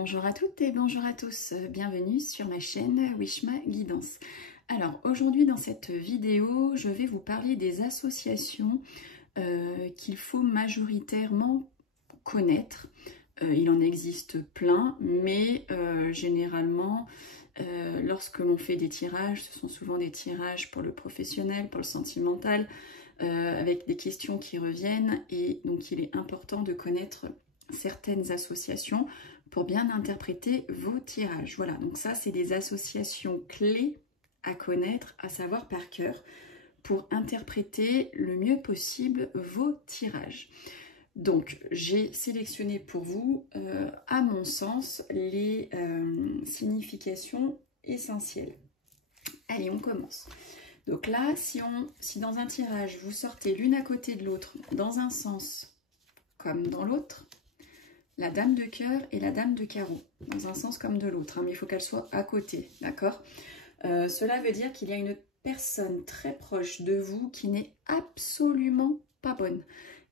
Bonjour à toutes et bonjour à tous, bienvenue sur ma chaîne Wishma Guidance. Alors aujourd'hui dans cette vidéo, je vais vous parler des associations qu'il faut majoritairement connaître. Il en existe plein, mais généralement lorsque l'on fait des tirages, ce sont souvent des tirages pour le professionnel, pour le sentimental, avec des questions qui reviennent, et donc il est important de connaître certaines associations pour bien interpréter vos tirages. Voilà, donc ça c'est des associations clés à connaître, à savoir par cœur, pour interpréter le mieux possible vos tirages. Donc j'ai sélectionné pour vous, à mon sens, les significations essentielles. Allez, on commence. Donc là, si dans un tirage, vous sortez l'une à côté de l'autre, dans un sens comme dans l'autre, la dame de cœur et la dame de carreau, dans un sens comme de l'autre, hein, mais il faut qu'elles soient à côté, d'accord? Cela veut dire qu'il y a une personne très proche de vous qui n'est absolument pas bonne.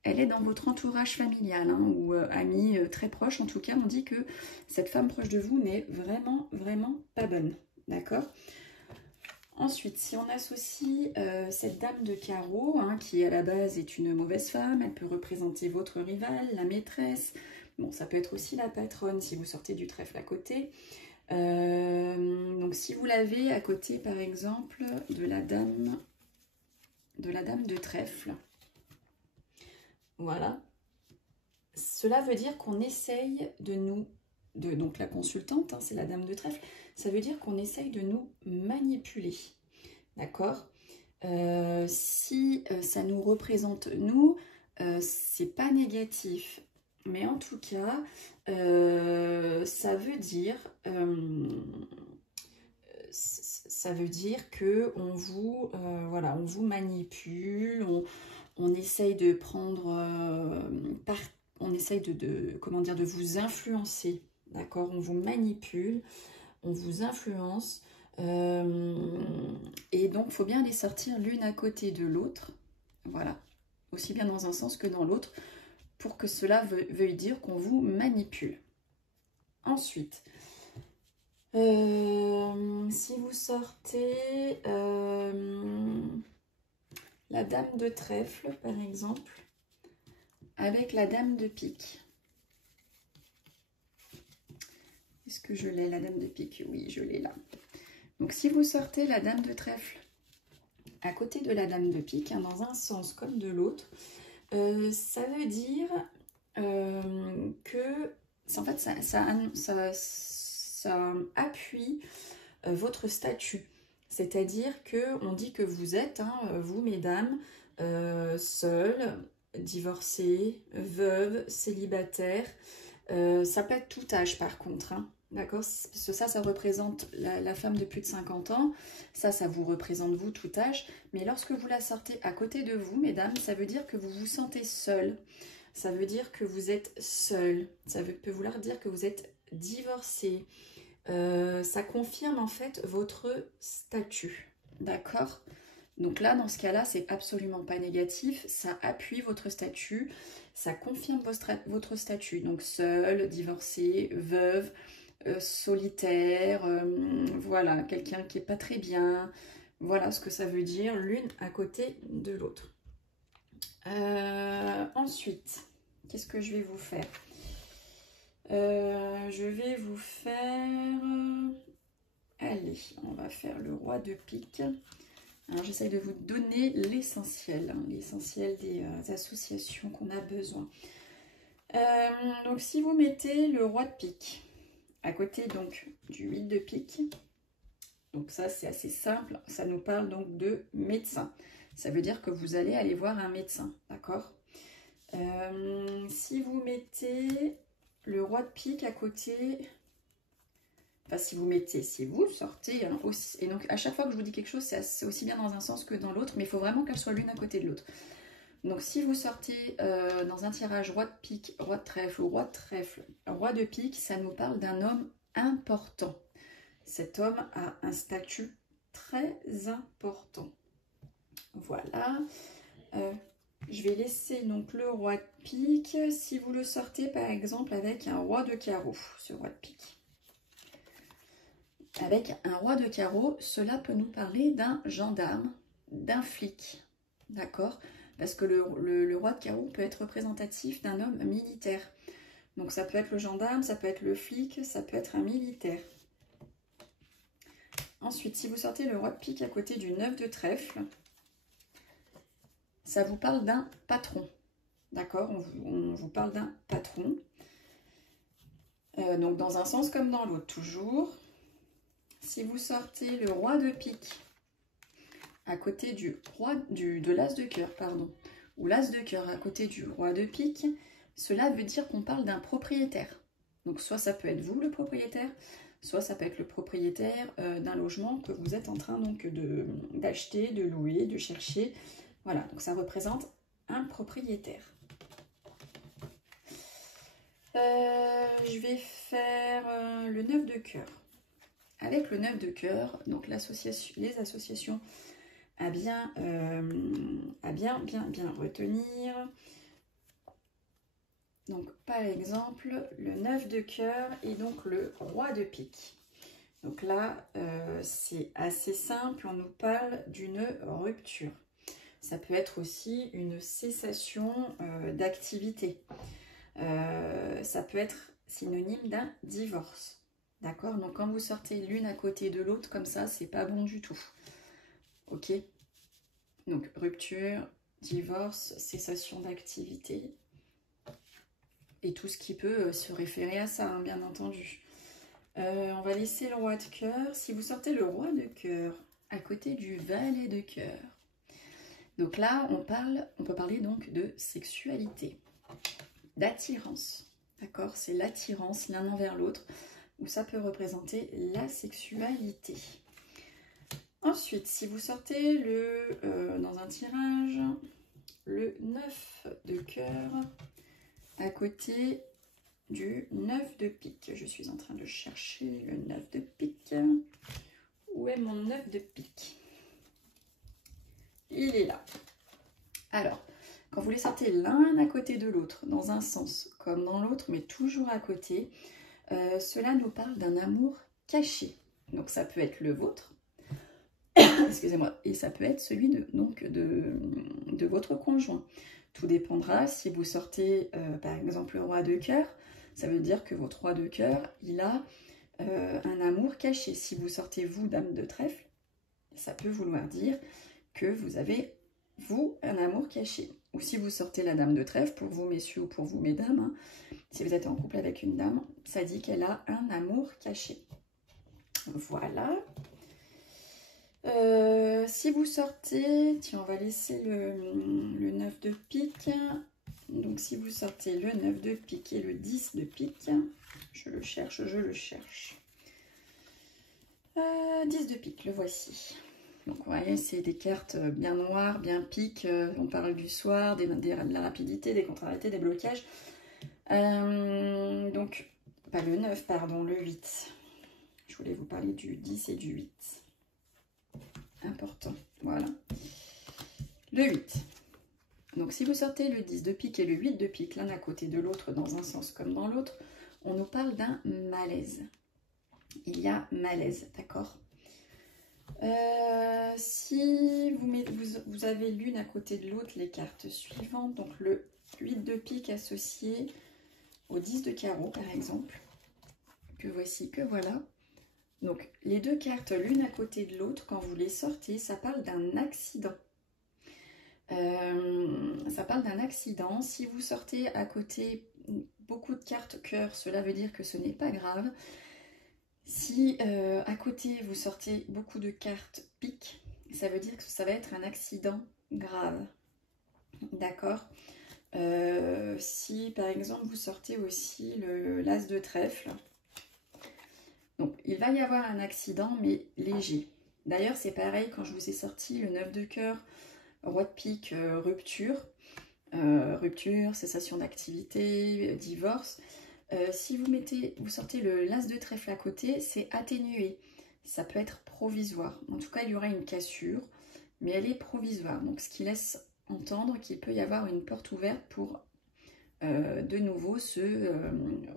Elle est dans votre entourage familial, hein, ou amis très proches. En tout cas, on dit que cette femme proche de vous n'est vraiment pas bonne, d'accord? Ensuite, si on associe cette dame de carreau, hein, qui à la base est une mauvaise femme, elle peut représenter votre rival, la maîtresse. Bon, ça peut être aussi la patronne si vous sortez du trèfle à côté. Donc si vous l'avez à côté, par exemple, de la dame de trèfle, voilà. Cela veut dire qu'on essaye donc la consultante, hein, c'est la dame de trèfle, ça veut dire qu'on essaye de nous manipuler, d'accord? Si ça nous représente nous, c'est pas négatif. Mais en tout cas, ça veut dire que voilà, on vous manipule, on essaye de prendre on essaye comment dire, de vous influencer, d'accord? On vous manipule, on vous influence, et donc il faut bien les sortir l'une à côté de l'autre, voilà, aussi bien dans un sens que dans l'autre, pour que cela veuille dire qu'on vous manipule. Ensuite, si vous sortez la dame de trèfle, par exemple, avec la dame de pique. Est-ce que je l'ai, la dame de pique? Oui, je l'ai là. Donc, si vous sortez la dame de trèfle à côté de la dame de pique, hein, dans un sens comme de l'autre, ça veut dire que, en fait, ça appuie votre statut. C'est-à-dire qu'on dit que vous êtes, hein, vous mesdames, seule, divorcée, veuve, célibataire. Ça peut être tout âge par contre, hein, d'accord? Parce que ça représente la femme de plus de 50 ans. Ça vous représente vous, tout âge. Mais lorsque vous la sortez à côté de vous, mesdames, ça veut dire que vous vous sentez seule. Ça veut dire que vous êtes seule. Ça peut vouloir dire que vous êtes divorcée. Ça confirme en fait votre statut, d'accord? Donc là, dans ce cas-là, c'est absolument pas négatif. Ça appuie votre statut, ça confirme votre statut. Donc seule, divorcée, veuve, solitaire, voilà, quelqu'un qui est pas très bien. Voilà ce que ça veut dire, l'une à côté de l'autre. Ensuite, qu'est-ce que je vais vous faire? Je vais vous faire... Allez, on va faire le roi de pique. Alors, j'essaye de vous donner l'essentiel, hein, l'essentiel des associations qu'on a besoin. Donc, si vous mettez le roi de pique à côté donc du 8 de pique, donc ça, c'est assez simple. Ça nous parle donc de médecin. Ça veut dire que vous allez aller voir un médecin, d'accord? Si vous mettez le roi de pique à côté... Enfin, si vous sortez, hein, aussi, et donc à chaque fois que je vous dis quelque chose, c'est aussi bien dans un sens que dans l'autre, mais il faut vraiment qu'elles soient l'une à côté de l'autre. Donc si vous sortez dans un tirage roi de pique, roi de trèfle ou roi de trèfle, roi de pique, ça nous parle d'un homme important. Cet homme a un statut très important. Voilà. Je vais laisser donc le roi de pique. Si vous le sortez par exemple avec un roi de carreau, ce roi de pique. Avec un roi de carreau, cela peut nous parler d'un gendarme, d'un flic, d'accord? Parce que le roi de carreau peut être représentatif d'un homme militaire. Donc ça peut être le gendarme, ça peut être le flic, ça peut être un militaire. Ensuite, si vous sortez le roi de pique à côté du 9 de trèfle, ça vous parle d'un patron. D'accord? On vous parle d'un patron. Donc dans un sens comme dans l'autre, toujours. Si vous sortez le roi de pique à côté de l'as de cœur, pardon, ou l'as de cœur à côté du roi de pique, cela veut dire qu'on parle d'un propriétaire. Donc soit ça peut être vous le propriétaire, soit ça peut être le propriétaire d'un logement que vous êtes en train donc d'acheter, de louer, de chercher. Voilà, donc ça représente un propriétaire. Je vais faire le 9 de cœur. Avec le 9 de cœur, donc les associations à bien retenir. Donc par exemple, le 9 de cœur et donc le roi de pique. Donc là, c'est assez simple, on nous parle d'une rupture. Ça peut être aussi une cessation d'activité. Ça peut être synonyme d'un divorce. D'accord? Donc quand vous sortez l'une à côté de l'autre, comme ça, c'est pas bon du tout. Ok? Donc rupture, divorce, cessation d'activité. Et tout ce qui peut se référer à ça, hein, bien entendu. On va laisser le roi de cœur. Si vous sortez le roi de cœur à côté du valet de cœur. Donc là, on peut parler donc de sexualité, d'attirance. D'accord? C'est l'attirance l'un envers l'autre, où ça peut représenter la sexualité. Ensuite, si vous sortez dans un tirage, le 9 de cœur à côté du 9 de pique. Je suis en train de chercher le 9 de pique. Où est mon 9 de pique? Il est là. Alors, quand vous les sortez l'un à côté de l'autre, dans un sens comme dans l'autre, mais toujours à côté, cela nous parle d'un amour caché. Donc ça peut être le vôtre, excusez-moi, et ça peut être celui de votre conjoint. Tout dépendra si vous sortez par exemple le roi de cœur, ça veut dire que votre roi de cœur, il a un amour caché. Si vous sortez vous, dame de trèfle, ça peut vouloir dire que vous avez, vous, un amour caché. Ou si vous sortez la dame de trèfle, pour vous messieurs ou pour vous mesdames, hein, si vous êtes en couple avec une dame, ça dit qu'elle a un amour caché. Voilà. Si vous sortez, tiens, on va laisser le 9 de pique. Donc si vous sortez le 9 de pique et le 10 de pique, je le cherche. 10 de pique, le voici. Donc vous voyez, c'est des cartes bien noires, bien piques. On parle du soir, de la rapidité, des contrariétés, des blocages. Donc, pas le 9, pardon, le 8. Je voulais vous parler du 10 et du 8. Important, voilà. Le 8. Donc si vous sortez le 10 de pique et le 8 de pique, l'un à côté de l'autre, dans un sens comme dans l'autre, on nous parle d'un malaise. Il y a malaise, d'accord? Si vous avez l'une à côté de l'autre les cartes suivantes, donc le 8 de pique associé au 10 de carreau par exemple, que voici, que voilà. Donc les deux cartes l'une à côté de l'autre, quand vous les sortez, ça parle d'un accident. Ça parle d'un accident. Si vous sortez à côté beaucoup de cartes cœur, cela veut dire que ce n'est pas grave. Si à côté vous sortez beaucoup de cartes pique, ça veut dire que ça va être un accident grave. D'accord? Si par exemple vous sortez aussi l'as de trèfle, donc il va y avoir un accident mais léger. D'ailleurs c'est pareil quand je vous ai sorti le 9 de cœur, roi de pique, rupture, cessation d'activité, divorce. Si vous sortez le l'as de trèfle à côté, c'est atténué. Ça peut être provisoire. En tout cas, il y aura une cassure, mais elle est provisoire. Donc, ce qui laisse entendre qu'il peut y avoir une porte ouverte pour de nouveau se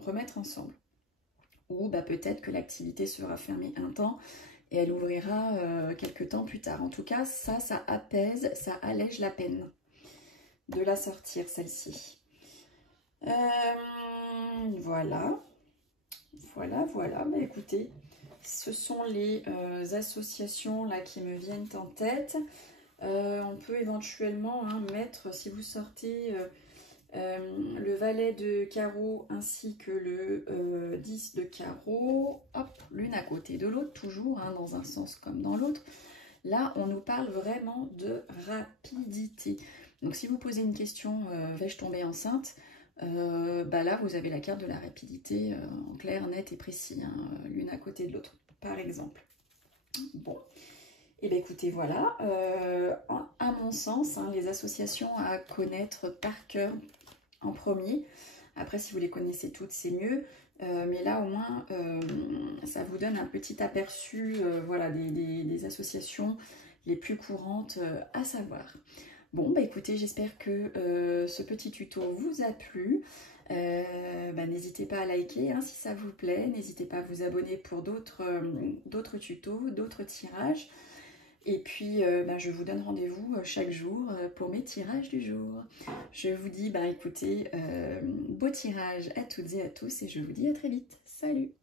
remettre ensemble. Ou bah, peut-être que l'activité sera fermée un temps et elle ouvrira quelques temps plus tard. En tout cas, ça apaise, ça allège la peine de la sortir, celle-ci. Voilà. Voilà. Bah, écoutez, ce sont les associations là qui me viennent en tête. On peut éventuellement mettre, si vous sortez le valet de carreau ainsi que le 10 de carreau, hop, l'une à côté de l'autre, toujours dans un sens comme dans l'autre. Là, on nous parle vraiment de rapidité. Donc, si vous posez une question, vais-je tomber enceinte? Bah là, vous avez la carte de la rapidité en clair, net et précis, l'une à côté de l'autre, par exemple. Bon, et bien écoutez, voilà, à mon sens, les associations à connaître par cœur en premier. Après, si vous les connaissez toutes, c'est mieux. Mais là, au moins, ça vous donne un petit aperçu voilà, des associations les plus courantes à savoir. Bon, bah écoutez, j'espère que ce petit tuto vous a plu. N'hésitez pas à liker si ça vous plaît. N'hésitez pas à vous abonner pour d'autres tutos, d'autres tirages. Et puis, je vous donne rendez-vous chaque jour pour mes tirages du jour. Je vous dis, écoutez, beau tirage à toutes et à tous et je vous dis à très vite. Salut!